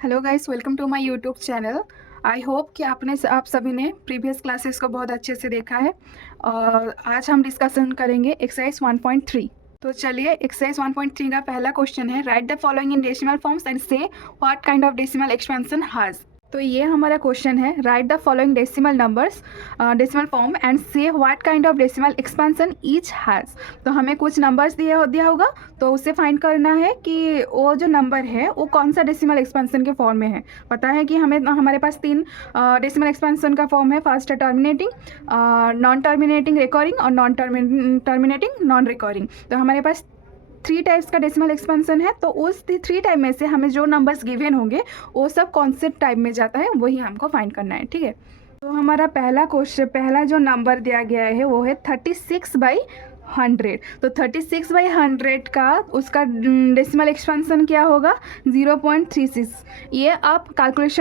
Hello guys, welcome to my YouTube channel. I hope कि आप सभी ने प्रीवियस क्लासेस को बहुत अच्छे से देखा है। और आज हम डिस्कशन करेंगे एक्सरसाइज 1.3। तो चलिए, एक्सरसाइज 1.3 का पहला क्वेश्चन है, write the following in decimal forms and say what kind of decimal expansion has. तो ये हमारा क्वेश्चन है, write the following decimal numbers decimal form and say what kind of decimal expansion each has. दिया हमें कुछ numbers दिया होगा, तो उससे फाइंड करना है कि वो जो नंबर है वो कौन सा डेसिमल एक्सपेंशन के फॉर्म में है। पता है कि हमारे पास तीन डेसिमल एक्सपेंशन का फॉर्म है। फर्स्ट है टर्मिनेटिंग, नॉन टर्मिनेटिंग रिकरिंग और नॉन टर्मिनेटिंग नॉन रिकरिंग। तो हमारे पास 3 टाइप्स का डेसिमल एक्सपेंशन है। तो उस 3 टाइप में से हमें जो नंबर्स गिवन होंगे वो सब कौन से टाइप में जाता है वही हमको फाइंड करना है। ठीक है, तो हमारा पहला जो नंबर दिया गया है वो है 36/100। तो 36/100 का उसका डेसिमल एक्सपेंशन क्या होगा, 0.36। ये आप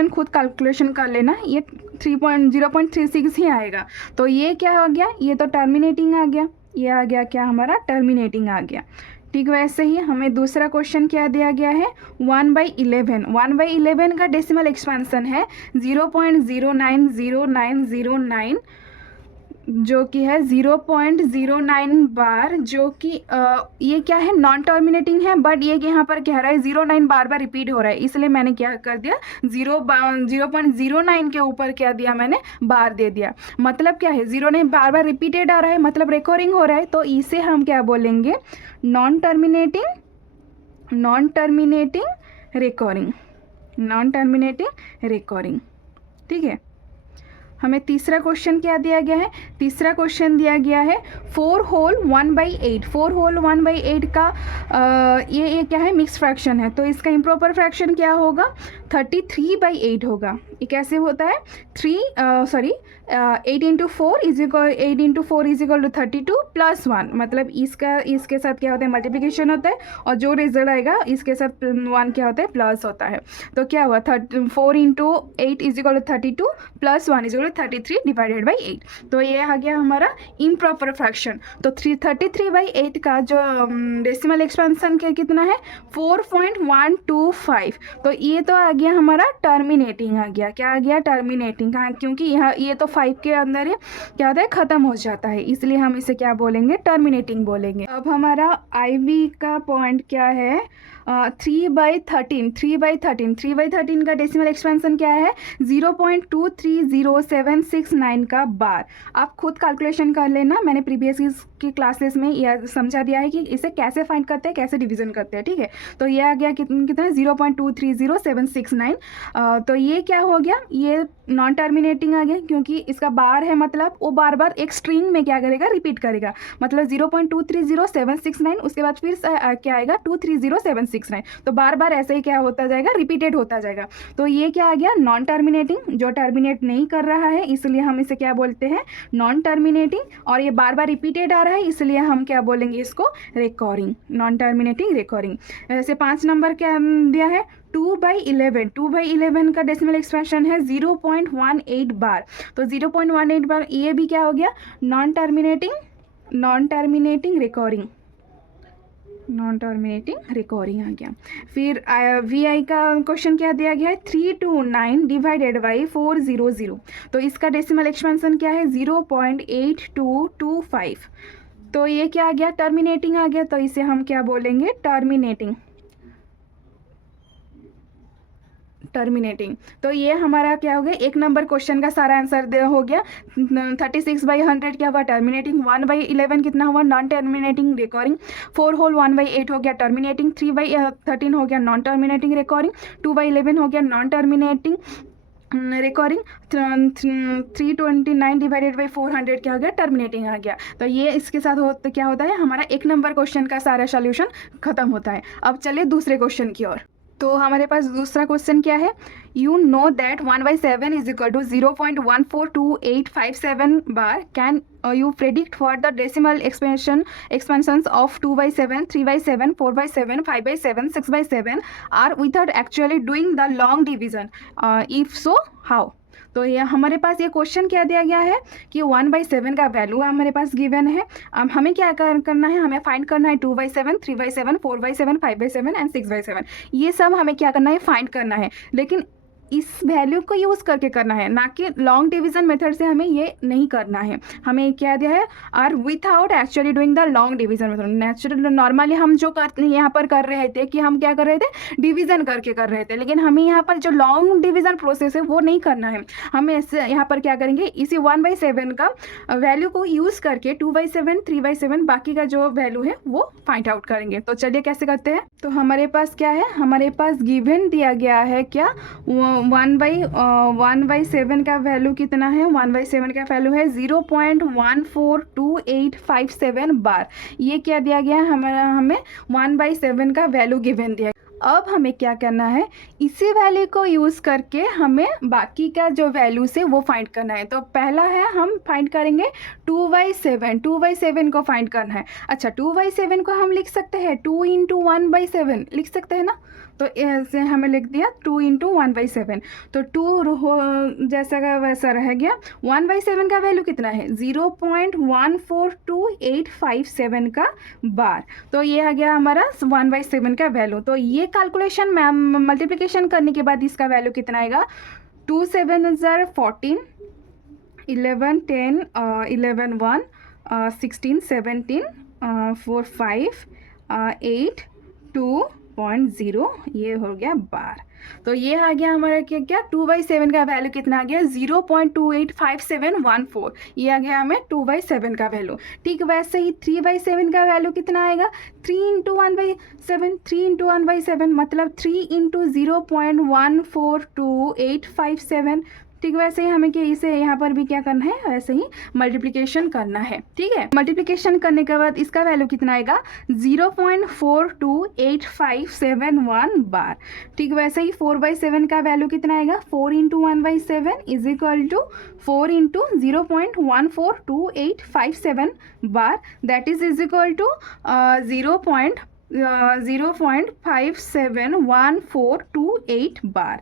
खुद कैलकुलेशन कर लेना, ये 0.36 ही आएगा। तो ये क्या आ गया, ये तो टर्मिनेटिंग आ गया, ये आ गया क्या हमारा, टर्मिनेटिंग आ गया। ठीक, वैसे ही हमें दूसरा क्वेश्चन क्या दिया गया है, 1/11। 1/11 का डेसिमल एक्सपेंशन है 0.090909, जो कि है 0.09 बार, जो कि ये क्या है, नॉन टर्मिनेटिंग है। बट ये यहाँ पर कह रहा है 09 बार बार रिपीट हो रहा है, इसलिए मैंने क्या कर दिया, 0.09 के ऊपर क्या दिया, मैंने बार दे दिया। मतलब क्या है, 09 बार बार रिपीटेड आ रहा है, मतलब रिकरिंग हो रहा है। तो इसे हम क्या बोलेंगे, नॉन टर्मिनेटिंग रिकरिंग। ठीक है, हमें तीसरा क्वेश्चन क्या दिया गया है, तीसरा क्वेश्चन दिया गया है 4 होल 1/8। 4 होल 1/8 का ये क्या है, मिक्स फ्रैक्शन है। तो इसका इम्प्रॉपर फ्रैक्शन क्या होगा, 33/8 होगा। ये कैसे होता है, 8 into 4 is equal to 32 plus 1। मतलब इसके साथ क्या होता है, मल्टीप्लिकेशन होता है, और जो रिजल्ट आएगा इसके साथ 1 क्या होता है, प्लस होता है। तो क्या हुआ, 4 into 8 is equal to 32 plus 1 is equal to 33 divided by 8। तो ये आ गया हमारा इम्प्रॉपर फ्रैक्शन। तो 33/8 का जो डेसिमल एक्सपेंशन के कितना है, 4.125। तो ये तो आ गया हमारा टर्मिनेटिंग आ गया। क्या आ गया, टर्मिनेटिंग। क्योंकि यहाँ ये तो 5 के अंदर है, क्या होता है, ख़त्म हो जाता है, इसलिए हम इसे क्या बोलेंगे, टर्मिनेटिंग बोलेंगे। अब हमारा IB का पॉइंट क्या है, 3/13 का डेसिमल एक्सपेंशन क्या है, 0.230769 का बार। आप खुद कैलकुलेशन कर लेना, मैंने प्रीवियस की क्लासेस में यह समझा दिया है कि इसे कैसे फाइंड करते हैं, कैसे डिवीजन करते हैं। ठीक है, तो ये आ गया कितना, 0.230769। तो ये क्या हो गया, ये नॉन टर्मिनेटिंग आ गया, क्योंकि इसका बार है, मतलब वो बार बार एक स्ट्रिंग में क्या करेगा, रिपीट करेगा। मतलब 0.230769, उसके बाद फिर क्या आएगा, 230,769। तो बार बार ऐसे ही क्या होता जाएगा, रिपीटेड होता जाएगा। तो ये क्या आ गया, नॉन टर्मिनेटिंग, जो टर्मिनेट नहीं कर रहा है, इसलिए हम इसे क्या बोलते हैं, नॉन टर्मिनेटिंग। और ये बार बार रिपीटेड आ रहा है, इसलिए हम क्या बोलेंगे इसको, रिकरिंग, नॉन टर्मिनेटिंग रिकरिंग। ऐसे 5 नंबर क्या दिया है, 2/11 का डेसिमल एक्सपेंशन है 0.18 बार। तो 0.18 बार, ये भी क्या हो गया, नॉन टर्मिनेटिंग रिकरिंग आ गया। फिर VI का क्वेश्चन क्या दिया गया है, 329 डिवाइडेड बाई 400। तो इसका डेसिमल एक्सपेंशन क्या है, 0.8225। तो ये क्या आ गया, टर्मिनेटिंग आ गया। तो इसे हम क्या बोलेंगे, टर्मिनेटिंग। तो ये हमारा क्या हो गया, एक नंबर क्वेश्चन का सारा आंसर हो गया। 36/100 क्या हुआ, टर्मिनेटिंग। 1/11 कितना हुआ, नॉन टर्मिनेटिंग रिकरिंग। 4 होल 1/8 हो गया टर्मिनेटिंग। 3/13 हो गया नॉन टर्मिनेटिंग रिकरिंग। 2/11 हो गया non terminating recurring. 329 divided by 400 क्या हो गया, टर्मिनेटिंग आ गया। तो ये इसके साथ क्या होता है, हमारा एक नंबर क्वेश्चन का सारा सोल्यूशन खत्म होता है। अब चलिए दूसरे क्वेश्चन की ओर। तो हमारे पास दूसरा क्वेश्चन क्या है, you know that 1/7 is equal to 0.142857 bar. Can you predict for the decimal expansions of 2/7, 3/7, 4/7, 5/7, 6/7 are without actually doing the long division? If so, how? तो ये हमारे पास ये क्वेश्चन क्या दिया गया है कि 1/7 का वैल्यू हमारे पास गिवन है। अब हमें क्या करना है, हमें फाइंड करना है 2/7, 3/7, 4/7, 5/7 एंड 6/7। ये सब हमें क्या करना है, फाइंड करना है, लेकिन इस वैल्यू को यूज़ करके करना है, ना कि लॉन्ग डिवीजन मेथड से हमें ये नहीं करना है। हमें क्या दिया है, or without actually doing the long division method. Natural normally हम जो यहाँ पर कर रहे थे कि हम क्या कर रहे थे, डिवीजन करके कर रहे थे, लेकिन हमें यहाँ पर जो लॉन्ग डिवीजन प्रोसेस है वो नहीं करना है। हमें इससे यहाँ पर क्या करेंगे, इसी 1/7 का वैल्यू को यूज़ करके 2/7, 3/7 बाकी का जो वैल्यू है वो फाइंड आउट करेंगे। तो चलिए कैसे करते हैं। तो हमारे पास क्या है, हमारे पास गिवन दिया गया है क्या, 1/7 का वैल्यू कितना है, 1/7 का वैल्यू है 0.142857 बार। ये क्या दिया गया है, हमें 1/7 का वैल्यू गिवन दिया। अब हमें क्या करना है, इसी वैल्यू को यूज़ करके हमें बाकी का जो वैल्यूज है वो फाइंड करना है। तो पहला है, हम फाइंड करेंगे 2/7 को फाइंड करना है। अच्छा, 2/7 को हम लिख सकते हैं 2 × 1/7 लिख सकते हैं ना। तो ऐसे हमें लिख दिया 2 × 1/7, तो 2 जैसा का वैसा रह गया। 1/7 का वैल्यू कितना है, 0.142857 का बार। तो ये आ गया हमारा 1/7 का वैल्यू। तो ये कैलकुलेशन मल्टीप्लिकेशन करने के बाद इसका वैल्यू कितना आएगा, 2 7 14, 11 10 11 1 16 17 4 5 8 2.0, ये हो गया बार। तो ये आ गया हमारा क्या 2/7 का वैल्यू कितना आ गया, 0.285714। ये आ गया हमें 2/7 का वैल्यू। ठीक वैसे ही 3/7 का वैल्यू कितना आएगा, 3 × 1/7, 3 × 1/7 मतलब 3 × 0.142857। ठीक वैसे ही हमें इसे यहाँ पर भी क्या करना है, वैसे ही मल्टीप्लिकेशन करना है। ठीक है, मल्टीप्लिकेशन करने के बाद इसका वैल्यू कितना आएगा, 0.428571 बार। ठीक वैसे ही 4/7 का वैल्यू कितना आएगा, 4 × 1/7 is equal to 4 × 0.142857 bar, that is equal to 0.571428 bar.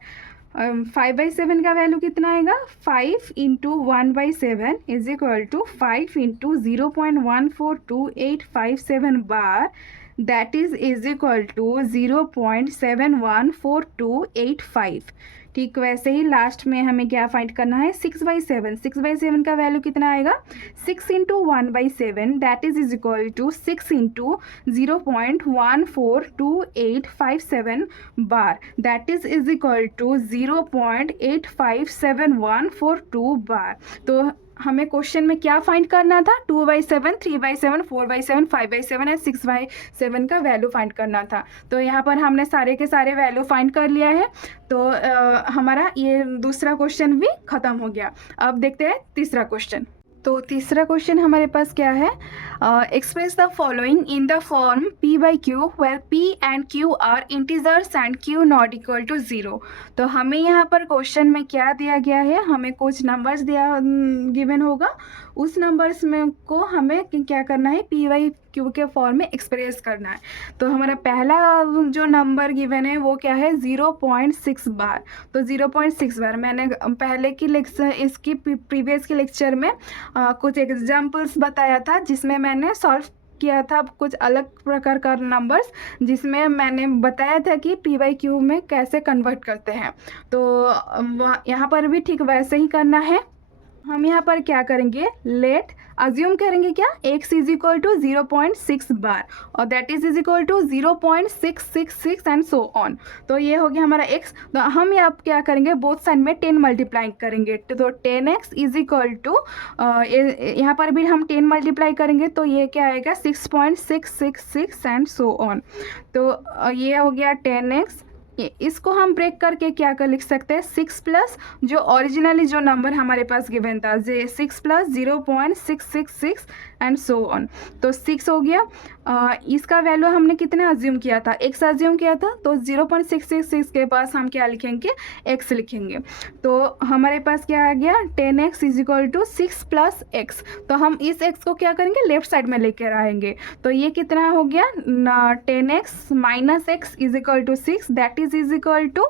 5/7 का वैल्यू कितना आएगा, 5 × 1/7 is equal to 5 × 0.142857 bar, that is equal to 0.714285। ठीक वैसे ही लास्ट में हमें क्या फाइंड करना है, 6/7। 6/7 का वैल्यू कितना आएगा, 6 × 1/7 that is equal to 6 × 0.142857 bar, that is equal to 0.857142 bar. तो हमें क्वेश्चन में क्या फाइंड करना था, 2/7, 3/7, 4/7, 5/7 एंड 6/7 का वैल्यू फाइंड करना था। तो यहाँ पर हमने सारे के सारे वैल्यू फाइंड कर लिया है। तो हमारा ये दूसरा क्वेश्चन भी ख़त्म हो गया। अब देखते हैं तीसरा क्वेश्चन। तो तीसरा क्वेश्चन हमारे पास क्या है, express the following in the form P/Q where P and Q are integers and Q not equal to 0। तो हमें यहाँ पर क्वेश्चन में क्या दिया गया है, हमें कुछ नंबर्स गिवन होगा, उस नंबर्स में को हमें क्या करना है, P/Q के फॉर्म में एक्सप्रेस करना है। तो हमारा पहला जो नंबर गिवन है वो क्या है, 0.6 बार। तो 0.6 बार मैंने पहले की लेक्चर, इसकी प्रीवियस के लेक्चर में कुछ एग्जाम्पल्स बताया था, जिसमें मैंने सॉल्व किया था कुछ अलग प्रकार का नंबर्स, जिसमें मैंने बताया था कि P/Q में कैसे कन्वर्ट करते हैं। तो यहाँ पर भी ठीक वैसे ही करना है। हम यहाँ पर क्या करेंगे, लेट अज्यूम करेंगे क्या, x is equal to 0.6 bar और that is equal to 0.666 and so on. तो ये हो गया हमारा x। तो हम यहाँ क्या करेंगे, बोथ साइड में 10 मल्टीप्लाई करेंगे। तो 10x इज इक्वल टू, यहाँ पर भी हम 10 मल्टीप्लाई करेंगे तो ये क्या आएगा, 6.666 एंड सो ऑन। तो ये हो गया 10x। इसको हम ब्रेक करके क्या कर लिख सकते हैं, 6 प्लस जो ओरिजिनली जो नंबर हमारे पास गिवन था, 6 प्लस 0.666 एंड सो ऑन। तो 6 हो गया। इसका वैल्यू हमने कितना अज्यूम किया था, x अज्यूम किया था, तो 0.666 के पास हम क्या लिखेंगे, x लिखेंगे। तो हमारे पास क्या आ गया, 10x is equal to 6 plus x. तो हम इस x को क्या करेंगे, लेफ्ट साइड में लेकर आएंगे। तो ये कितना हो गया, 10x minus x is equal to 6, that is equal to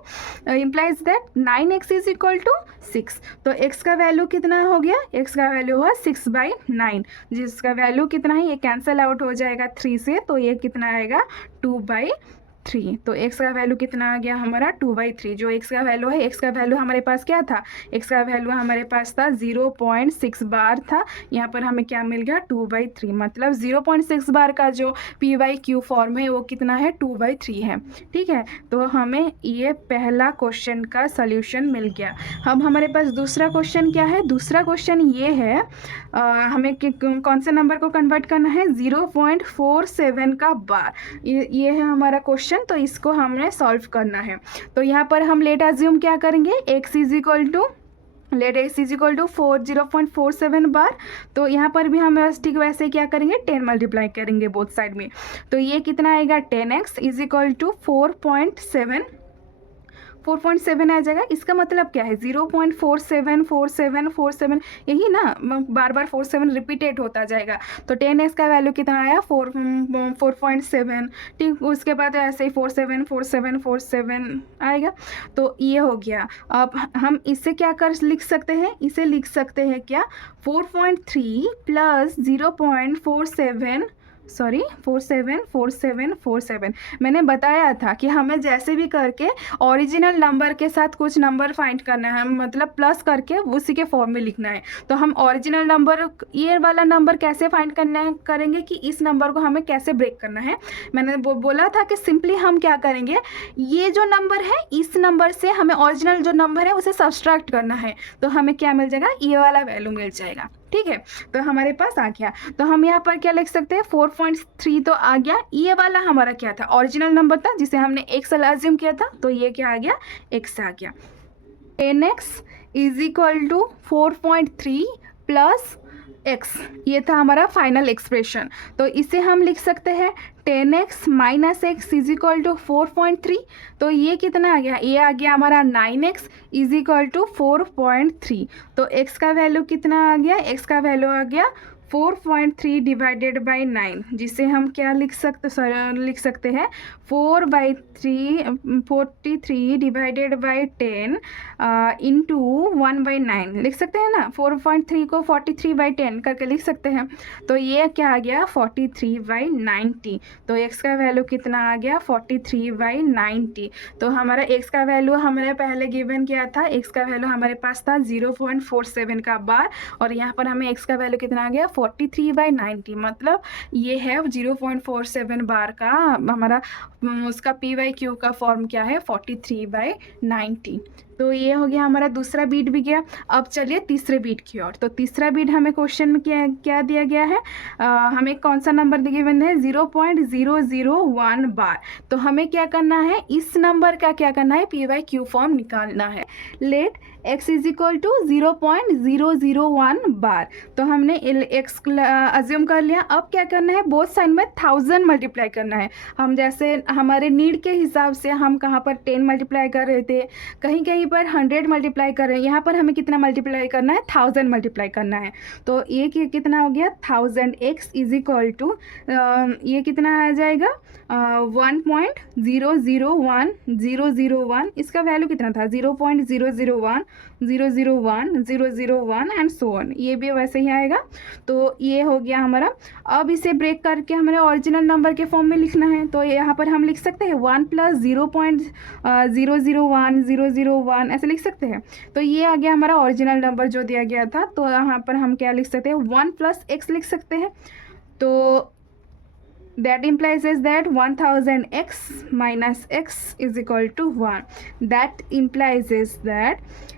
implies that 9x is equal to 6। तो x का वैल्यू कितना हो गया, x का वैल्यू हुआ 6/9, जिसका वैल्यू कितना है, ये कैंसिल आउट हो जाएगा 3 से, तो ये कितना आएगा 2/3। तो x का वैल्यू कितना आ गया हमारा 2/3। जो x का वैल्यू है, x का वैल्यू हमारे पास क्या था, x का वैल्यू हमारे पास था 0.6 बार था, यहाँ पर हमें क्या मिल गया 2/3। मतलब 0.6 बार का जो p/q फॉर्म है वो कितना है 2/3 है। ठीक है, तो हमें ये पहला क्वेश्चन का सल्यूशन मिल गया। अब हमारे पास दूसरा क्वेश्चन क्या है, दूसरा क्वेश्चन ये है, हमें कौन से नंबर को कन्वर्ट करना है, 0.47 का बार। ये है हमारा क्वेश्चन। तो इसको हमने सॉल्व करना है। तो यहाँ पर हम लेट अज्यूम क्या करेंगे, x is equal to let x is equal to 0.47 bar. तो यहाँ पर भी हम ठीक वैसे क्या करेंगे, 10 मल्टीप्लाई करेंगे बोथ साइड में। तो ये कितना आएगा, 10x इज इक्वल टू 4.7 आ जाएगा। इसका मतलब क्या है, 0.474747 यही ना, बार बार 47 रिपीटेड होता जाएगा। तो 10x का वैल्यू कितना आया 4.7। ठीक, उसके बाद ऐसे ही 474747 आएगा। तो ये हो गया। अब हम इसे क्या कर लिख सकते हैं, इसे लिख सकते हैं क्या, 4.3 प्लस 474747। मैंने बताया था कि हमें जैसे भी करके ओरिजिनल नंबर के साथ कुछ नंबर फाइंड करना है, मतलब प्लस करके उसी के फॉर्म में लिखना है। तो हम ओरिजिनल नंबर, ये वाला नंबर कैसे फाइंड करेंगे कि इस नंबर को हमें कैसे ब्रेक करना है। मैंने बोला था कि सिंपली हम क्या करेंगे, ये जो नंबर है इस नंबर से हमें ओरिजिनल जो नंबर है उसे सब्सट्रैक्ट करना है। तो हमें क्या मिल जाएगा, ये वाला वैल्यू मिल जाएगा। ठीक है, तो हमारे पास आ गया। तो हम यहाँ पर क्या लिख सकते हैं, 4.3 तो आ गया। ये वाला हमारा क्या था, ओरिजिनल नंबर था जिसे हमने x अज्यूम किया था। तो ये क्या आ गया, x आ गया। 10x is equal to 4.3 plus x, ये था हमारा फाइनल एक्सप्रेशन। तो इसे हम लिख सकते हैं 10x minus x is equal to 4.3। तो ये कितना आ गया, ये आ गया हमारा 9x इज इक्वल टू 4.3। तो x का वैल्यू कितना आ गया, x का वैल्यू आ गया 4.3 डिवाइडेड बाई 9, जिसे हम क्या लिख सकते हैं 43 डिवाइडेड बाई 10 इंटू 1/9 लिख सकते हैं ना। 4.3 को 43/10 करके लिख सकते हैं। तो ये क्या आ गया 43/90। तो x का वैल्यू कितना आ गया 43/90। तो हमारा x का वैल्यू हमने पहले गिवन किया था, x का वैल्यू हमारे पास था 0.47 का बार, और यहाँ पर हमें x का वैल्यू कितना आ गया 43/90। मतलब ये है 0.47 बार का हमारा, उसका p/q का फॉर्म क्या है 43/90। तो ये हो गया हमारा दूसरा बीट भी गया। अब चलिए तीसरे बीट की ओर। तो तीसरा बीट हमें क्वेश्चन में क्या दिया गया है, हमें कौन सा नंबर गिवन है 0.001 बार। तो हमें क्या करना है, इस नंबर का क्या करना है, p/q फॉर्म निकालना है। Let x is equal to 0.001 bar. तो हमने x अज्यूम कर लिया। अब क्या करना है, बोथ साइड में 1000 मल्टीप्लाई करना है। हम जैसे हमारे नीड के हिसाब से हम कहाँ पर 10 मल्टीप्लाई कर रहे थे, कहीं कहीं पर 100 मल्टीप्लाई कर रहे हैं। यहाँ पर हमें कितना मल्टीप्लाई करना है, 1000 मल्टीप्लाई करना है। तो ये कितना हो गया 1000x इज इक्वल टू, ये कितना आ जाएगा 1.001001। इसका वैल्यू कितना था 0.001001 एंड सो ऑन, ये भी वैसे ही आएगा। तो ये हो गया हमारा। अब इसे ब्रेक करके हमें ओरिजिनल नंबर के फॉर्म में लिखना है। तो यहाँ पर हम लिख सकते हैं 1 प्लस 0.001 ऐसे लिख सकते हैं। तो ये आ गया हमारा ओरिजिनल नंबर जो दिया गया था। तो यहाँ पर हम क्या लिख सकते हैं 1 प्लस x लिख सकते हैं। तो that implies is that 1000x minus x is equal to 1. That implies is that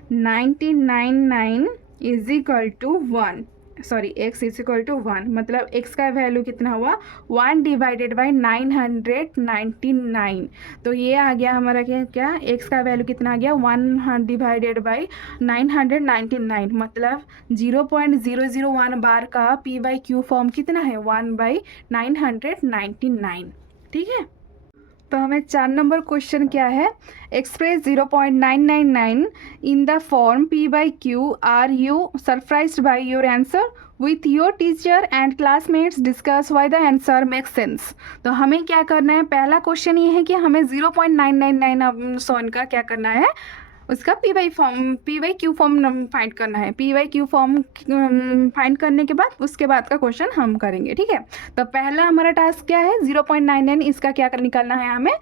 999 is equal to 1. Sorry x is equal to 1, मतलब x का वैल्यू कितना हुआ 1 डिवाइडेड बाई 999। तो ये आ गया हमारा क्या x का वैल्यू कितना आ गया 1 डिवाइडेड बाई 999, मतलब 0.001 बार का p/q फॉर्म कितना है 1/999। ठीक है, तो हमें 4 नंबर क्वेश्चन क्या है, express 0.999 in the form p/q, are you surprised by your answer, with your teacher and classmates discuss why the answer makes sense. तो हमें क्या करना है, पहला क्वेश्चन ये है कि हमें 0.999 का क्या करना है, उसका p/q फॉर्म फाइंड करना है। p/q फॉर्म फाइंड करने के बाद उसके बाद का क्वेश्चन हम करेंगे। ठीक है, तो पहला हमारा टास्क क्या है 0.99, इसका क्या निकालना है, हमें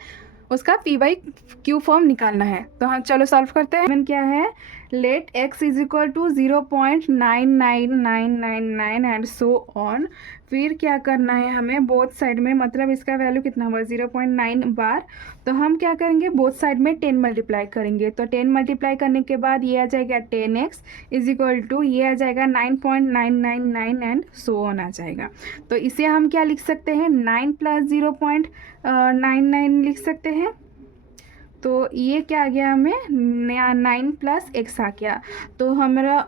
उसका p/q फॉर्म निकालना है। तो हम चलो सॉल्व करते हैं। क्या है, let x is equal to 0.99999 and so on. फिर क्या करना है हमें बोथ साइड में, मतलब इसका वैल्यू कितना हुआ 0.9 बार, तो हम क्या करेंगे बोथ साइड में 10 मल्टीप्लाई करेंगे। तो 10 मल्टीप्लाई करने के बाद ये आ जाएगा 10x इज इक्वल टू ये आ जाएगा 9.999 एंड सो ऑन आ जाएगा। तो इसे हम क्या लिख सकते हैं 9 प्लस 0.99 लिख सकते हैं। तो ये क्या आ गया हमें 9 प्लस x आ गया। तो हमारा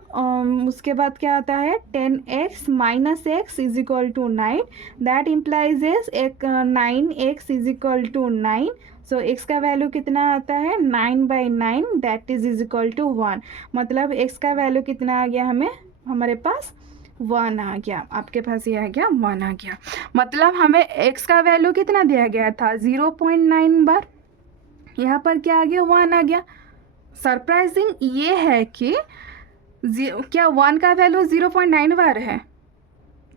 उसके बाद क्या आता है 10x minus x is equal to 9, that implies is 9x is equal to 9। So x का वैल्यू कितना आता है 9/9, दैट इज इक्वल टू 1, मतलब x का वैल्यू कितना आ गया हमारे पास 1 आ गया। आपके पास ये आ गया 1 आ गया, मतलब हमें x का वैल्यू कितना दिया गया था 0.9 बार, यहाँ पर क्या आ गया 1 आ गया। सरप्राइजिंग ये है कि क्या 1 का वैल्यू 0.9 बार है,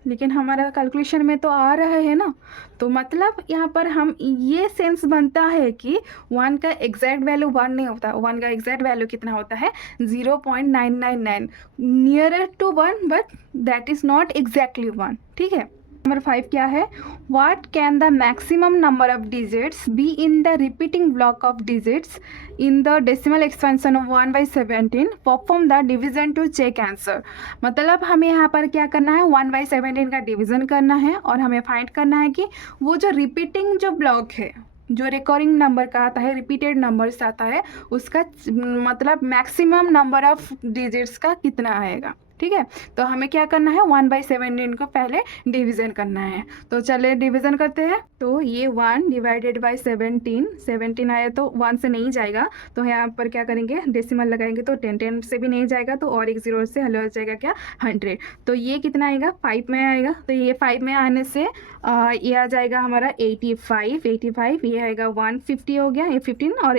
लेकिन हमारा कैलकुलेशन में तो आ रहा है ना। तो मतलब यहाँ पर हम ये सेंस बनता है कि 1 का एग्जैक्ट वैल्यू 1 नहीं होता, 1 का एग्जैक्ट वैल्यू कितना होता है 0.999, nearer to 1 but that is not exactly 1। ठीक है, नंबर 5 क्या है, what can the maximum number of digits be in the repeating block of digits in the decimal expansion of 1/17, perform the division to check answer. मतलब हमें यहाँ पर क्या करना है 1/17 का डिवीजन करना है और हमें फाइंड करना है कि वो जो रिपीटिंग जो ब्लॉक है, जो रिकॉर्डिंग नंबर का आता है, रिपीटेड नंबर्स आता है, उसका मतलब मैक्सिमम नंबर ऑफ डिजिट्स का कितना आएगा। ठीक है, तो हमें क्या करना है 1/17 को पहले डिवीज़न करना है। तो चले डिवीज़न करते हैं। तो ये 1 डिवाइडेड बाई 17 आया तो 1 से नहीं जाएगा, तो यहाँ पर क्या करेंगे डेसिमल लगाएंगे तो 10 से भी नहीं जाएगा, तो और एक 0 से हल हो जाएगा क्या 100। तो ये कितना आएगा 5 में आएगा, तो ये 5 में आने से ये आ जाएगा हमारा 85, ये आएगा 150 हो गया, ये 15 और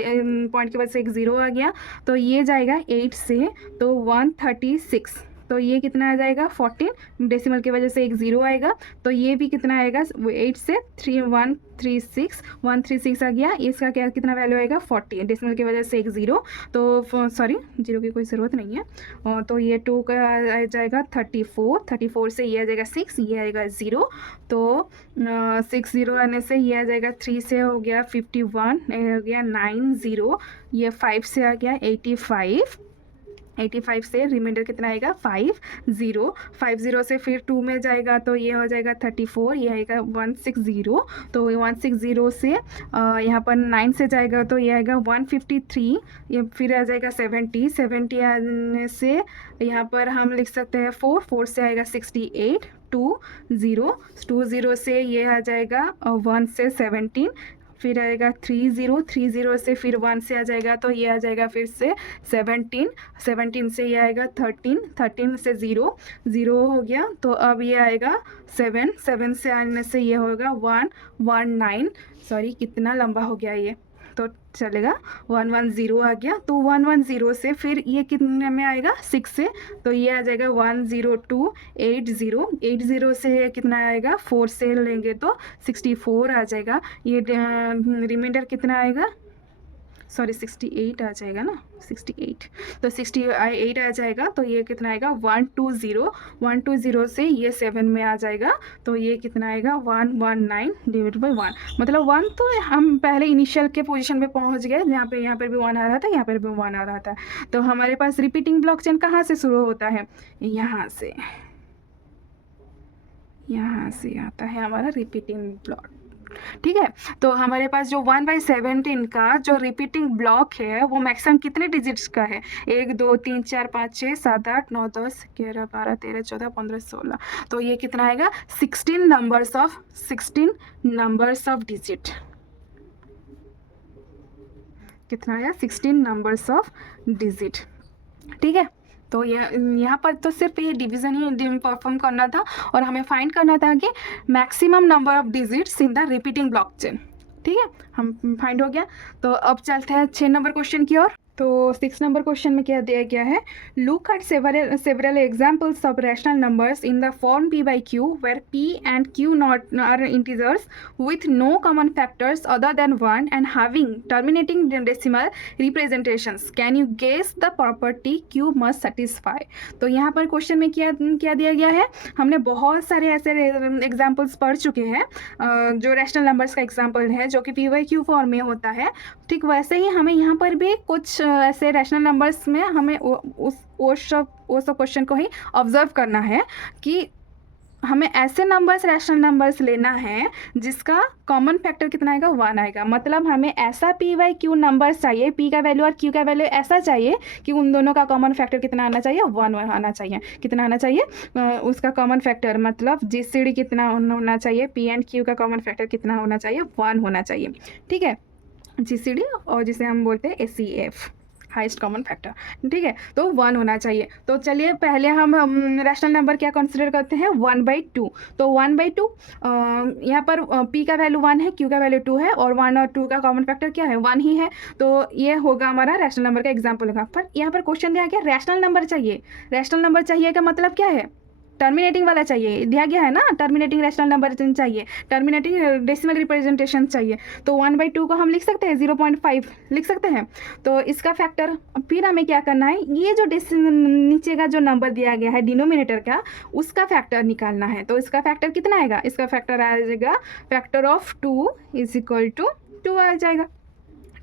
पॉइंट के बाद से एक 0 आ गया, तो ये जाएगा 8 से तो 136, तो ये कितना आ जाएगा 14, डेसिमल की वजह से एक 0 आएगा, तो ये भी कितना आएगा 8 से 136 आ गया। इसका क्या कितना वैल्यू आएगा 40, डेसिमल की वजह से एक 0, तो सॉरी 0 की कोई ज़रूरत नहीं है, तो ये 2 का आ जाएगा 34 से ये आ जाएगा 6, ये आएगा 0, तो 6 0 आने से ये आ जाएगा 3 से हो गया 51, हो गया 90, ये 5 से आ गया 85 से रिमाइंडर कितना आएगा 50 से फिर 2 में जाएगा तो ये हो जाएगा 34, ये आएगा 160, तो 160 से यहाँ पर 9 से जाएगा तो ये आएगा 153, ये फिर आ जाएगा 70 आने से यहाँ पर हम लिख सकते हैं 4 से आएगा 68, 20 से ये आ जाएगा 1 से 17, फिर आएगा 30 से फिर 1 से आ जाएगा तो ये आ जाएगा फिर से 17 से ये आएगा 13 से 0 हो गया, तो अब ये आएगा 7 से आने से ये होगा 119, सॉरी कितना लंबा हो गया ये, तो चलेगा 110 आ गया, तो 110 से फिर ये कितने में आएगा 6 से, तो ये आ जाएगा 10280 से ये कितना आएगा 4 से लेंगे तो 64 आ जाएगा, ये रिमाइंडर कितना आएगा सॉरी 68 आ जाएगा ना 68, तो 68 आ जाएगा, तो ये कितना आएगा 120 से ये 7 में आ जाएगा, तो ये कितना आएगा 119 डिवाइड बाई 1, मतलब 1 तो हम पहले इनिशियल के पोजीशन पे पहुंच गए, यहाँ पर भी 1 आ रहा था, यहाँ पर भी 1 आ रहा था, तो हमारे पास रिपीटिंग ब्लॉक चेन कहाँ से शुरू होता है यहाँ से, यहाँ से आता है हमारा रिपीटिंग ब्लॉक। ठीक है, तो हमारे पास जो 1/17 का जो रिपीटिंग ब्लॉक है वो मैक्सिमम कितने डिजिट्स का है? 1 2 3 4 5 6 7 8 9 10 11 12 13 14 15 16। तो ये कितना आएगा? 16 नंबर्स ऑफ डिजिट। कितना आया? 16 नंबर्स ऑफ डिजिट। ठीक है, तो यहाँ पर तो सिर्फ ये डिवीजन ही परफॉर्म करना था और हमें फाइंड करना था कि maximum number of digits in the repeating block chain. ठीक है, हम फाइंड हो गया। तो अब चलते हैं 6 नंबर क्वेश्चन की ओर। तो 6 नंबर क्वेश्चन में क्या दिया गया है? Look at several examples of rational numbers in the form p by q where p and q not are integers with no common factors other than 1 and having terminating decimal representations. Can you guess the property q must satisfy? तो यहाँ पर question में क्या क्या दिया गया है? हमने बहुत सारे ऐसे एग्जाम्पल्स पढ़ चुके हैं जो रैशनल नंबर्स का एग्जाम्पल है जो कि p by q फॉर्म में होता है। ठीक वैसे ही हमें यहाँ पर भी कुछ ऐसे रैशनल नंबर्स में हमें वो सब क्वेश्चन को ही ऑब्जर्व करना है कि हमें ऐसे नंबर्स रैशनल नंबर्स लेना है जिसका कॉमन फैक्टर कितना आएगा? 1 आएगा। मतलब हमें ऐसा p बाई क्यू नंबर्स चाहिए, p का वैल्यू और q का वैल्यू ऐसा चाहिए कि उन दोनों का कॉमन फैक्टर कितना आना चाहिए? 1 आना चाहिए। कितना आना चाहिए उसका कॉमन फैक्टर? मतलब GCD कितना होना चाहिए? p एंड q का कॉमन फैक्टर कितना होना चाहिए? 1 होना चाहिए। ठीक है, GCD और जिसे हम बोलते हैं ACF, हाईएस्ट कॉमन फैक्टर। ठीक है, तो 1 होना चाहिए। तो चलिए पहले हम रैशनल नंबर क्या कंसिडर करते हैं? 1/2। तो 1/2 यहाँ पर p का वैल्यू 1 है, q का वैल्यू 2 है और 1 और 2 का कॉमन फैक्टर क्या है? 1 ही है। तो ये होगा हमारा रैशनल नंबर का एग्जाम्पल होगा। पर यहाँ पर क्वेश्चन दिया गया रैशनल नंबर चाहिए। रैशनल नंबर चाहिए का मतलब क्या है? टर्मिनेटिंग वाला चाहिए, दिया गया है ना, टर्मिनेटिंग रैशनल नंबर चाहिए, टर्मिनेटिंग डेसिमल रिप्रेजेंटेशन चाहिए। तो 1/2 को हम लिख सकते हैं 0.5 लिख सकते हैं। तो इसका फैक्टर फिर हमें क्या करना है? ये जो नीचे का जो नंबर दिया गया है डिनोमिनेटर का, उसका फैक्टर निकालना है। तो इसका फैक्टर कितना आएगा? इसका फैक्टर आ जाएगा फैक्टर ऑफ 2 = 2 आ जाएगा।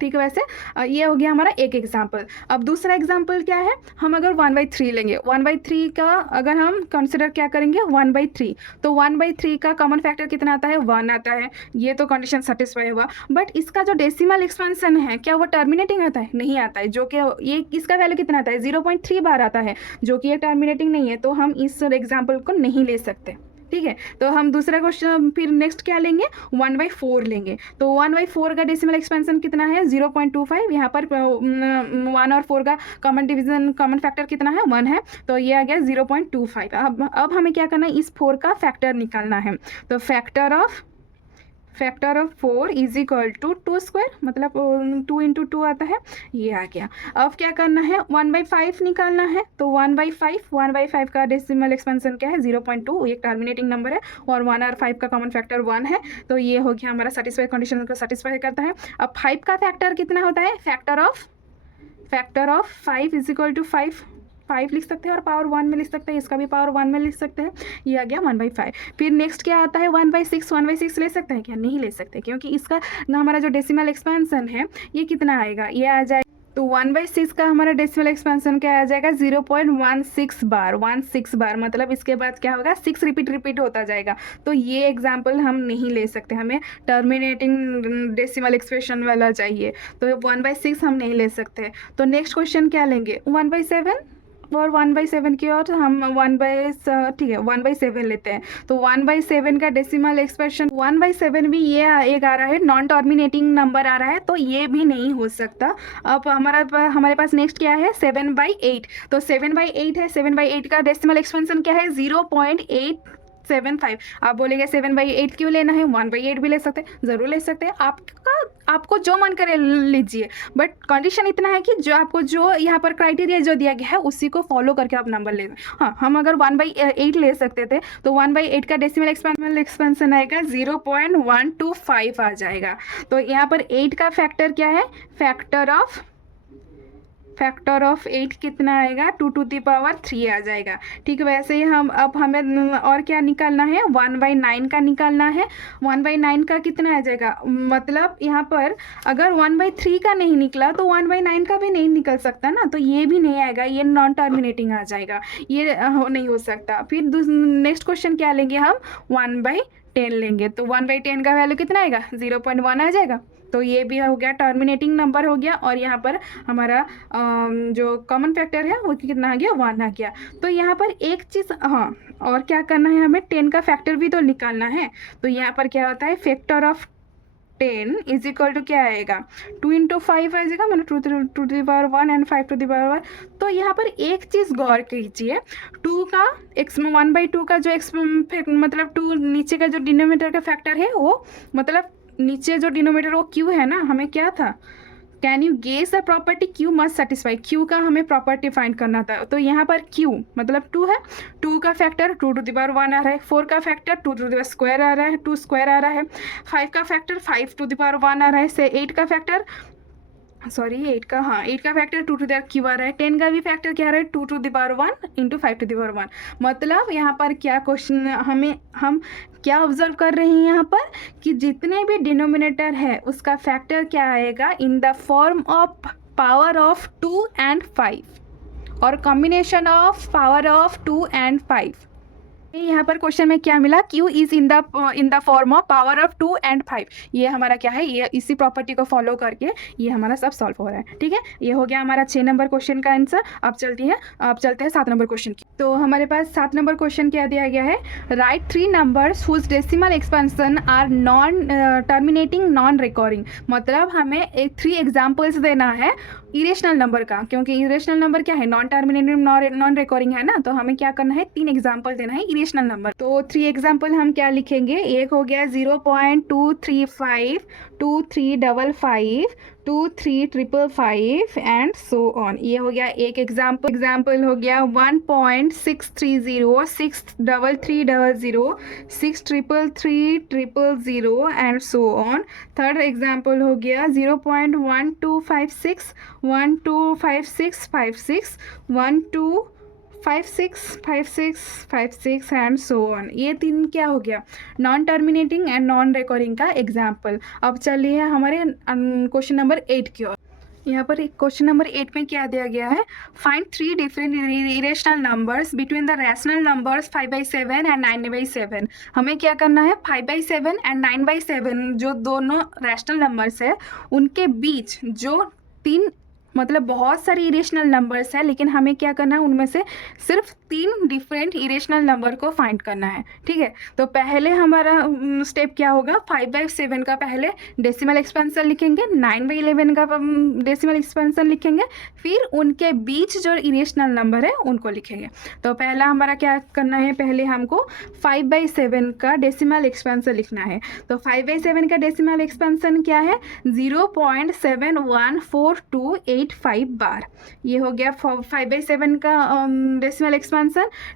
ठीक है, वैसे ये हो गया हमारा एक एग्जाम्पल। अब दूसरा एग्जाम्पल क्या है? हम अगर 1/3 लेंगे, 1/3 का अगर हम कंसिडर क्या करेंगे? 1/3। तो 1/3 का कॉमन फैक्टर कितना आता है? 1 आता है। ये तो कंडीशन सेटिस्फाई हुआ। बट इसका जो डेसिमल एक्सपेंशन है क्या वो टर्मिनेटिंग आता है? नहीं आता है। जो कि ये इसका वैल्यू कितना आता है? 0.3 बार आता है, जो कि ये टर्मिनेटिंग नहीं है। तो हम इस एग्जाम्पल को नहीं ले सकते। ठीक है, तो हम दूसरा क्वेश्चन फिर नेक्स्ट क्या लेंगे? 1/4 लेंगे। तो 1/4 का डेसिमल एक्सपेंशन कितना है? 0.25। यहाँ पर 1 और 4 का कॉमन फैक्टर कितना है? 1 है। तो ये आ गया 0.25। अब हमें क्या करना है? इस 4 का फैक्टर निकालना है। तो फैक्टर ऑफ 4 = 2 स्क्वायर, मतलब 2 × 2 आता है। ये आ गया। अब क्या करना है? 1/5 निकालना है। तो 1/5 का डेसिमल एक्सपेंशन क्या है? 0.2। ये टर्मिनेटिंग नंबर है और 1 और 5 का कॉमन फैक्टर 1 है। तो ये हो गया हमारा सेटिस्फाई, कंडीशन को सेटिस्फाई करता है। अब 5 का फैक्टर कितना होता है? फैक्टर ऑफ 5 = 5 लिख सकते हैं और पावर 1 में लिख सकते हैं। इसका भी पावर 1 में लिख सकते हैं। ये आ गया 1/5। फिर नेक्स्ट क्या आता है? 1/6 ले सकते हैं क्या? नहीं ले सकते, क्योंकि इसका हमारा जो डेसिमल एक्सपेंशन है ये कितना आएगा? ये आ जाएगा। तो 1/6 का हमारा डेसिमल एक्सपेंशन क्या आ जाएगा? 0.16 बार। 16 बार मतलब इसके बाद क्या होगा? 6 रिपीट होता जाएगा। तो ये एग्जाम्पल हम नहीं ले सकते, हमें टर्मिनेटिंग डेसिमल एक्सप्रेशन वाला चाहिए। तो 1/6 हम नहीं ले सकते। तो नेक्स्ट क्वेश्चन क्या लेंगे? 1/7 और 1/7 की और हम 1/7 लेते हैं। तो 1/7 का डेसिमल एक्सप्रेशन 1/7 भी ये एक आ रहा है, नॉन टर्मिनेटिंग नंबर आ रहा है, तो ये भी नहीं हो सकता। अब हमारे पास नेक्स्ट क्या है? 7/8। तो 7/8 है। 7/8 का डेसिमल एक्सपेंशन क्या है? 0.875। आप बोलेंगे 7/8 क्यों लेना है? 1/8 भी ले सकते हैं, ज़रूर ले सकते हैं। आपको जो मन करे लीजिए, बट कंडीशन इतना है कि जो यहाँ पर क्राइटेरिया जो दिया गया है उसी को फॉलो करके आप नंबर ले। हाँ, हम अगर 1/8 ले सकते थे तो 1/8 का डेसिमल एक्सपेंशन आएगा 0.125 आ जाएगा। तो यहाँ पर 8 का फैक्टर क्या है? फैक्टर ऑफ 8 कितना आएगा, 2⁻³ आ जाएगा। ठीक, वैसे ही अब हमें और क्या निकालना है, 1/9 का निकालना है। 1/9 का कितना आ जाएगा, मतलब यहाँ पर अगर 1/3 का नहीं निकला तो 1/9 का भी नहीं निकल सकता ना, तो ये भी नहीं आएगा, ये नॉन टर्मिनेटिंग आ जाएगा, ये नहीं हो सकता। फिर नेक्स्ट क्वेश्चन क्या लेंगे हम, 1/10 लेंगे, तो 1/10 का वैल्यू कितना आएगा, 0.1 आ जाएगा। तो ये भी हो गया, टर्मिनेटिंग नंबर हो गया, और यहाँ पर हमारा जो कॉमन फैक्टर है वो कितना आ गया, 1 आ गया। तो यहाँ पर एक चीज़, हाँ, और क्या करना है, हमें 10 का फैक्टर भी तो निकालना है। तो यहाँ पर क्या होता है, factor of 10 is equal to क्या आएगा, 2 × 5 आ जाएगा, मतलब 2⁻1 एंड 5⁻1। तो यहाँ पर एक चीज़ गौर कीजिए, 2 का 1/2 का जो मतलब 2 नीचे का जो डिनोमिनेटर का फैक्टर है वो, मतलब नीचे जो डिनोमिनेटर वो क्यू है ना, हमें क्या था, can you guess the property Q must satisfy, Q का हमें प्रॉपर्टी फाइंड करना था। तो यहाँ पर क्यू मतलब 2 है, 2 का फैक्टर 2⁻1 आ रहा है, 4 का फैक्टर 2⁻² आ रहा है, 2² आ रहा है, 5 का फैक्टर 5⁻1 आ रहा है, से 8 का फैक्टर, सॉरी 8 का, हाँ 8 का फैक्टर 2⁻³ आ रहा है, 10 का भी फैक्टर क्या आ रहा है, 2⁻1 × 5⁻1। मतलब यहाँ पर क्या क्वेश्चन हम क्या ऑब्जर्व कर रहे हैं यहाँ पर, कि जितने भी डिनोमिनेटर है उसका फैक्टर क्या आएगा, इन the form of power of 2 and 5 और combination of power of 2 and 5। यहाँ पर क्वेश्चन में क्या मिला, Q is in the form of power of 2 and 5। ये हमारा क्या है, ये इसी प्रॉपर्टी को फॉलो करके ये हमारा सब सॉल्व हो रहा है। ठीक है, ये हो गया हमारा 6 नंबर क्वेश्चन का आंसर। अब चलते हैं 7 नंबर क्वेश्चन की। तो हमारे पास 7 नंबर क्वेश्चन क्या दिया गया है, write 3 numbers whose decimal expansion are non terminating non recording. मतलब हमें 3 एग्जाम्पल्स देना है इरेशनल नंबर का, क्योंकि इरेशनल नंबर क्या है, नॉन टर्मिनेटिंग नॉन रिकॉर्डिंग है ना, तो हमें क्या करना है, 3 एग्जाम्पल देना है इरेशनल नंबर। तो 3 एग्जाम्पल हम क्या लिखेंगे, एक हो गया 0.235, 2355, 2355 एंड सो ऑन। ये हो गया एक एग्जाम्पल हो गया 1.630, 63300, 633300 and so on. Third example हो गया 0.1256, 125656, 12565656 एंड सो ऑन। ये 3 क्या हो गया, non terminating and non recording का एग्जाम्पल। अब चलिए हमारे क्वेश्चन नंबर 8 की ओर। यहाँ पर क्वेश्चन नंबर 8 में क्या दिया गया है, find 3 different irrational numbers between the rational numbers 5/7 and 9/7। हमें क्या करना है, 5/7 एंड 9/7 जो दोनों रैशनल नंबर्स है उनके बीच जो 3 मतलब बहुत सारे इरेशनल नंबर्स है, लेकिन हमें क्या करना है, उनमें से सिर्फ 3 डिफरेंट इरेशनल नंबर को फाइंड करना है। ठीक है, तो पहले हमारा स्टेप क्या होगा, 5/7 का पहले डेसिमल एक्सपेंशन लिखेंगे, 9/11 का डेसिमल एक्सपेंशन लिखेंगे, फिर उनके बीच जो इरेशनल नंबर है उनको लिखेंगे। तो पहला हमारा क्या करना है, पहले हमको 5/7 का डेसिमल एक्सपेंशन लिखना है। तो 5/7 का डेसिमल एक्सपेंशन क्या है, 0.71428 बार। ये हो गया 5/7 का डेसिमल एक्सपेंशन।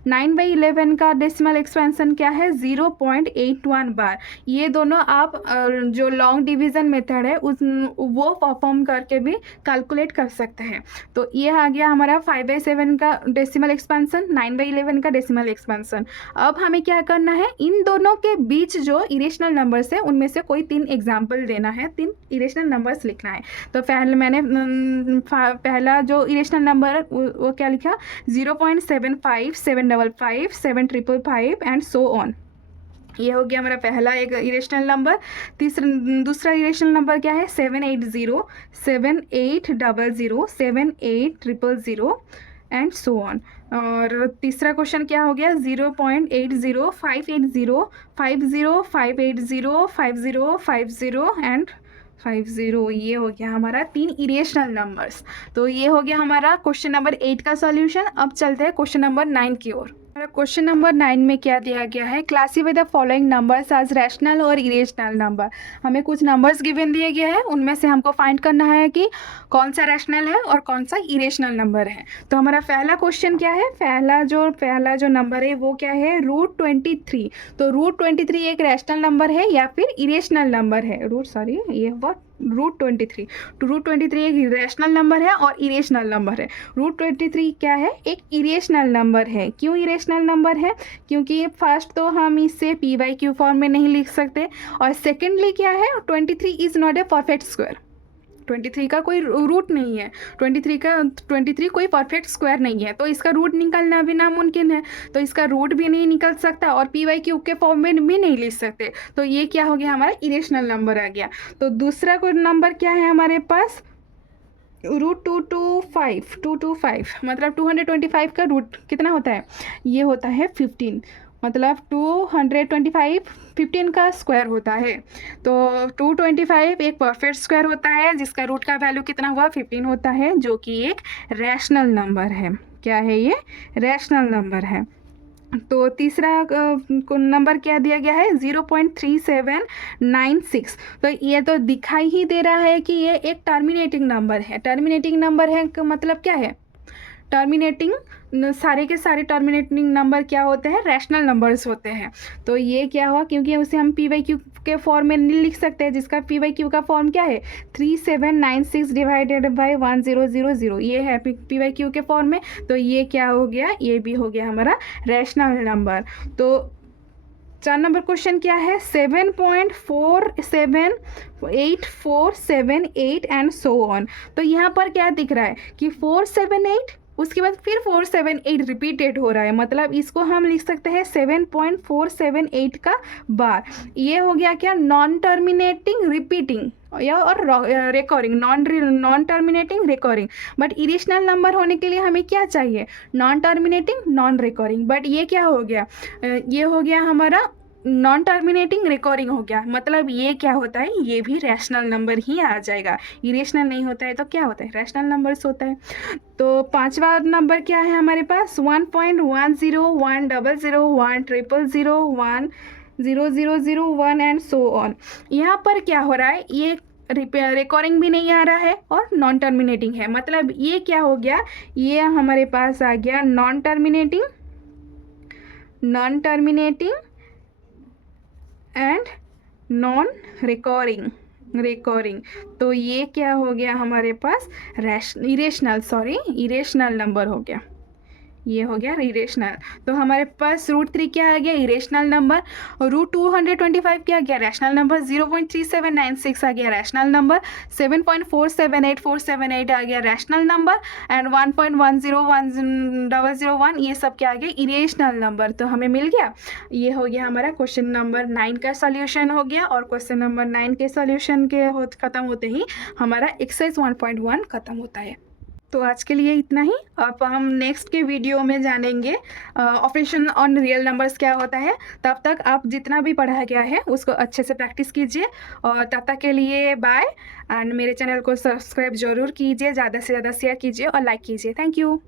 9/11 का डेसिमल एक्सपेंशन क्या है, 0.81 बार। ये दोनों आप जो लॉन्ग डिवीज़न मेथड है वो परफॉर्म करके भी कैलकुलेट कर सकते हैं। तो ये आ गया हमारा 5/7 का डेसिमल एक्सपेंशन, 9/11 का डेसिमल एक्सपेंशन। अब हमें क्या करना है, इन दोनों के बीच जो इरेशनल नंबर्स है उनमें से कोई 3 एग्जाम्पल देना है, 3 इरेशनल नंबर्स लिखना है। तो पहले मैंने पहला जो इरेशनल नंबर वो क्या लिखा, 0.75, 755, 755 एंड सो ऑन। ये हो गया हमारा पहला एक इरेशनल नंबर। दूसरा इरेशनल नंबर क्या है, 780, 7800, 78000 एंड सो ऑन। और तीसरा क्वेश्चन क्या हो गया, 0.80, 580, 50, 580, 5050 एंड 50। ये हो गया हमारा 3 इरेशनल नंबर्स। तो ये हो गया हमारा क्वेश्चन नंबर 8 का सॉल्यूशन। अब चलते हैं क्वेश्चन नंबर 9 की ओर। क्वेश्चन नंबर 9 में क्या दिया गया है, classify the following numbers as rational और इरेशनल नंबर। हमें कुछ नंबर्स गिवन दिए गए हैं, उनमें से हमको फाइंड करना है कि कौन सा रैशनल है और कौन सा इरेशनल नंबर है। तो हमारा पहला क्वेश्चन क्या है, पहला जो नंबर है वो क्या है, √23। तो √23 एक रैशनल नंबर है या फिर इरेशनल नंबर है, ये √23। √23 एक रैशनल नंबर है और इरेशनल नंबर है। √23 क्या है? एक इरेशनल नंबर है। क्यों इरेशनल नंबर है? क्योंकि फर्स्ट तो हम इसे PYQ फॉर्म में नहीं लिख सकते, और सेकेंडली क्या है, 23 is not a perfect square. 23 का कोई रूट नहीं है, 23 कोई परफेक्ट स्क्वायर नहीं है, तो इसका रूट निकलना भी नामुमकिन है। तो इसका रूट भी नहीं निकल सकता और PYQ के फॉर्म में भी नहीं लिख सकते। तो ये क्या हो गया, हमारा इरेशनल नंबर आ गया। तो दूसरा कोई नंबर क्या है हमारे पास, √225 मतलब 225 का रूट कितना होता है, ये होता है 15, मतलब 225 15 का स्क्वायर होता है। तो 225 एक परफेक्ट स्क्वायर होता है जिसका रूट का वैल्यू कितना हुआ, 15 होता है, जो कि एक रैशनल नंबर है। क्या है ये? रैशनल नंबर है। तो तीसरा नंबर क्या दिया गया है, 0.3796। तो ये तो दिखाई ही दे रहा है कि ये एक टर्मिनेटिंग नंबर है। टर्मिनेटिंग नंबर है का मतलब क्या है, टर्मिनेटिंग, सारे के सारे टर्मिनेटिंग नंबर क्या होते हैं, रैशनल नंबर्स होते हैं। तो ये क्या हुआ, क्योंकि उसे हम PYQ के फॉर्म में नहीं लिख सकते हैं, जिसका PYQ का फॉर्म क्या है, 3796 डिवाइडेड बाई 1000, ये है PYQ के फॉर्म में। तो ये क्या हो गया, ये भी हो गया हमारा रैशनल नंबर। तो 4 नंबर क्वेश्चन क्या है, 7.478478 एंड सो ऑन। तो यहाँ पर क्या दिख रहा है कि 478, उसके बाद फिर 478 रिपीटेड हो रहा है, मतलब इसको हम लिख सकते हैं 7.478 का बार। ये हो गया क्या, नॉन टर्मिनेटिंग रिपीटिंग या और recording, non terminating recording. But irrational number होने के लिए हमें क्या चाहिए, non terminating non recording. But ये क्या हो गया, ये हो गया हमारा नॉन टर्मिनेटिंग रिकॉर्डिंग हो गया, मतलब ये क्या होता है, ये भी रैशनल नंबर ही आ जाएगा। इरेशनल नहीं होता है तो क्या होता है, रैशनल नंबर्स होता है। तो 5वां नंबर क्या है हमारे पास, 1.10, 100, 10001 एंड सो ऑन। यहाँ पर क्या हो रहा है, ये रिकॉर्डिंग भी नहीं आ रहा है और नॉन टर्मिनेटिंग है, मतलब ये क्या हो गया, ये हमारे पास आ गया non terminating and non recording. तो ये क्या हो गया हमारे पास, इरेशनल नंबर हो गया, ये हो गया इरेशनल। तो हमारे पास √3 क्या आ गया, इरेशनल नंबर, √225 क्या आ गया, रैशनल नंबर, 0.3796 आ गया रैशनल नंबर, 7.478478 आ गया रैशनल नंबर, एंड 1.101001 ये सब क्या आ गया, इरेशनल नंबर। तो हमें मिल गया, ये हो गया हमारा क्वेश्चन नंबर 9 का सॉल्यूशन हो गया। और क्वेश्चन नंबर 9 के सॉल्यूशन के खत्म होते ही हमारा एक्सरसाइज 1.1 खत्म होता है। तो आज के लिए इतना ही। अब हम नेक्स्ट के वीडियो में जानेंगे ऑपरेशन ऑन रियल नंबर्स क्या होता है। तब तक आप जितना भी पढ़ा गया है उसको अच्छे से प्रैक्टिस कीजिए, और तब तक के लिए बाय। एंड मेरे चैनल को सब्सक्राइब जरूर कीजिए, ज़्यादा से ज़्यादा शेयर कीजिए और लाइक कीजिए। Thank you.